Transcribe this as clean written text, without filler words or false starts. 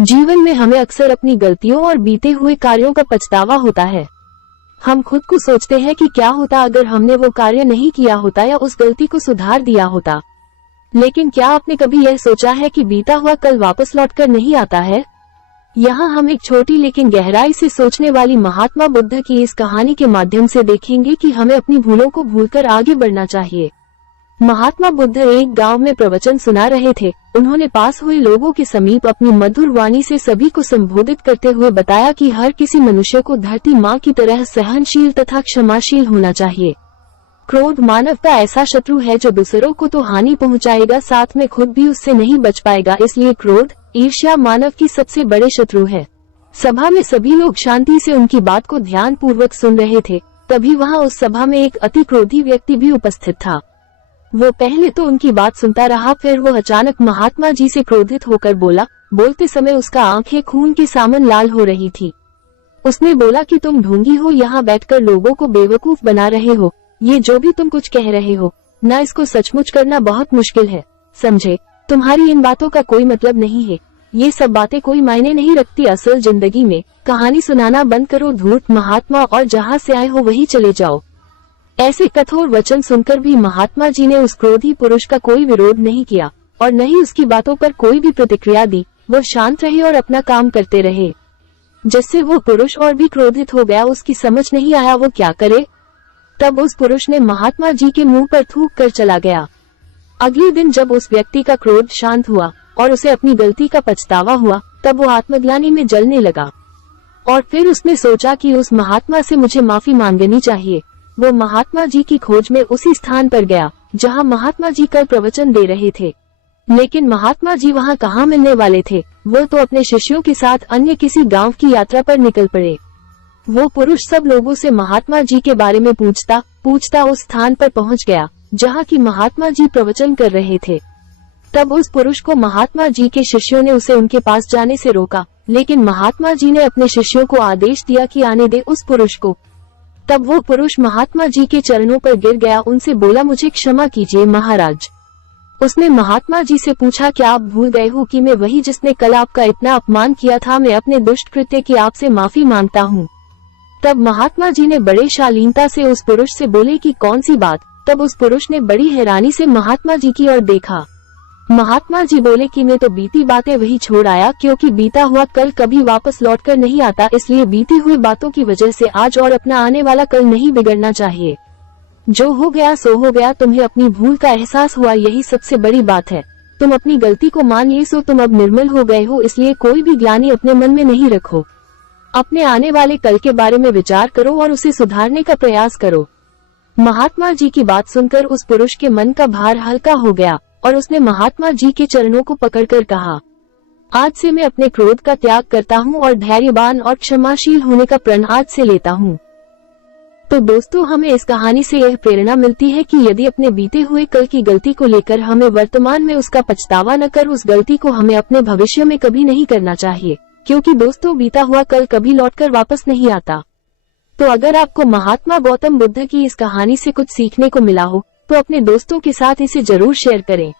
जीवन में हमें अक्सर अपनी गलतियों और बीते हुए कार्यों का पछतावा होता है। हम खुद को सोचते हैं कि क्या होता अगर हमने वो कार्य नहीं किया होता या उस गलती को सुधार दिया होता। लेकिन क्या आपने कभी यह सोचा है कि बीता हुआ कल वापस लौटकर नहीं आता है? यहाँ हम एक छोटी लेकिन गहराई से सोचने वाली महात्मा बुद्ध की इस कहानी के माध्यम से देखेंगे कि हमें अपनी भूलों को भूलकर आगे बढ़ना चाहिए। महात्मा बुद्ध एक गांव में प्रवचन सुना रहे थे। उन्होंने पास हुए लोगों के समीप अपनी मधुर वाणी से सभी को संबोधित करते हुए बताया कि हर किसी मनुष्य को धरती माँ की तरह सहनशील तथा क्षमाशील होना चाहिए। क्रोध मानव का ऐसा शत्रु है जो दूसरों को तो हानि पहुंचाएगा, साथ में खुद भी उससे नहीं बच पाएगा। इसलिए क्रोध, ईर्ष्या मानव की सबसे बड़े शत्रु है। सभा में सभी लोग शांति से उनकी बात को ध्यान पूर्वक सुन रहे थे। तभी वहाँ उस सभा में एक अति क्रोधी व्यक्ति भी उपस्थित था। वो पहले तो उनकी बात सुनता रहा, फिर वो अचानक महात्मा जी से क्रोधित होकर बोला। बोलते समय उसका आंखें खून के सामन लाल हो रही थी। उसने बोला कि तुम ढोंगी हो, यहाँ बैठकर लोगों को बेवकूफ बना रहे हो। ये जो भी तुम कुछ कह रहे हो ना, इसको सचमुच करना बहुत मुश्किल है, समझे? तुम्हारी इन बातों का कोई मतलब नहीं है। ये सब बातें कोई मायने नहीं रखती असल जिंदगी में। कहानी सुनाना बंद करो धूर्त महात्मा, और जहाँ से आए हो वहीं चले जाओ। ऐसे कठोर वचन सुनकर भी महात्मा जी ने उस क्रोधी पुरुष का कोई विरोध नहीं किया और न ही उसकी बातों पर कोई भी प्रतिक्रिया दी। वो शांत रहे और अपना काम करते रहे। जिससे वो पुरुष और भी क्रोधित हो गया। उसकी समझ नहीं आया वो क्या करे। तब उस पुरुष ने महात्मा जी के मुंह पर थूक कर चला गया। अगले दिन जब उस व्यक्ति का क्रोध शांत हुआ और उसे अपनी गलती का पछतावा हुआ, तब वो आत्मग्लानि में जलने लगा और फिर उसने सोचा कि उस महात्मा से मुझे माफी मांगनी चाहिए। वो महात्मा जी की खोज में उसी स्थान पर गया जहां महात्मा जी कल प्रवचन दे रहे थे। लेकिन महात्मा जी वहां कहाँ मिलने वाले थे। वो तो अपने शिष्यों के साथ अन्य किसी गांव की यात्रा पर निकल पड़े। वो पुरुष सब लोगों से महात्मा जी के बारे में पूछता उस स्थान पर पहुंच गया जहां की महात्मा जी प्रवचन कर रहे थे। तब उस पुरुष को महात्मा जी के शिष्यों ने उसे उनके पास जाने से रोका, लेकिन महात्मा जी ने अपने शिष्यों को आदेश दिया कि आने दे उस पुरुष को। तब वो पुरुष महात्मा जी के चरणों पर गिर गया, उनसे बोला, मुझे क्षमा कीजिए महाराज। उसने महात्मा जी से पूछा, क्या आप भूल गए हो कि मैं वही जिसने कल आपका इतना अपमान किया था? मैं अपने दुष्ट कृत्य की आपसे माफी मांगता हूँ। तब महात्मा जी ने बड़े शालीनता से उस पुरुष से बोले कि कौन सी बात? तब उस पुरुष ने बड़ी हैरानी से महात्मा जी की ओर देखा। महात्मा जी बोले कि मैं तो बीती बातें वही छोड़ आया, क्योंकि बीता हुआ कल कभी वापस लौटकर नहीं आता। इसलिए बीती हुई बातों की वजह से आज और अपना आने वाला कल नहीं बिगड़ना चाहिए। जो हो गया सो हो गया। तुम्हें अपनी भूल का एहसास हुआ, यही सबसे बड़ी बात है। तुम अपनी गलती को मान लिए, सो तुम अब निर्मल हो गए हो। इसलिए कोई भी ग्लानि अपने मन में नहीं रखो। अपने आने वाले कल के बारे में विचार करो और उसे सुधारने का प्रयास करो। महात्मा जी की बात सुनकर उस पुरुष के मन का भार हल्का हो गया और उसने महात्मा जी के चरणों को पकड़कर कहा, आज से मैं अपने क्रोध का त्याग करता हूँ और धैर्यवान और क्षमाशील होने का प्रण आज से लेता हूँ। तो दोस्तों, हमें इस कहानी से यह प्रेरणा मिलती है कि यदि अपने बीते हुए कल की गलती को लेकर हमें वर्तमान में उसका पछतावा न कर, उस गलती को हमें अपने भविष्य में कभी नहीं करना चाहिए, क्योंकि दोस्तों बीता हुआ कल कभी लौटकर वापस नहीं आता। तो अगर आपको महात्मा गौतम बुद्ध की इस कहानी से कुछ सीखने को मिला हो तो अपने दोस्तों के साथ इसे जरूर शेयर करें।